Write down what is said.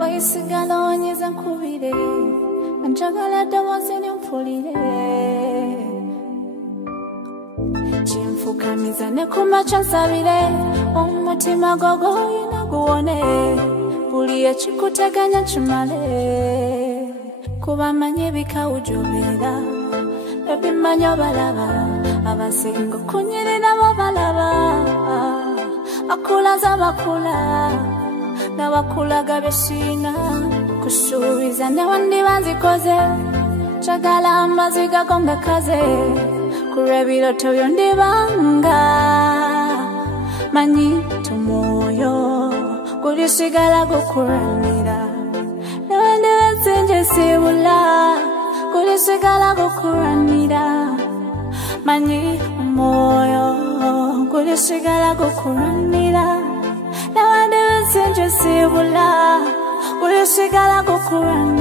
wayisigala onyeza nkubire njagala ddoboozi limpulire kinfukamiza ne ku makya nsabire omutima gwo gw'olina guwone buli ekikuteganya kimale kuba manyi ebikawujobeera ebimanyi obalaba abasinga okunyirira bo balaba akulaza bakula n'abakulaga besinga kusuubiza newandiba nzikoze njagala amaziga go ngakaze kulwa ebiroto byo ndibanga manyi tumwoyo gulisigala gukuranira newandiba nsinje sibula gulisigala gukuranira manyi omwoyo gulisigala gukuranira newandiba nsinje sibula gulisigala gukuranira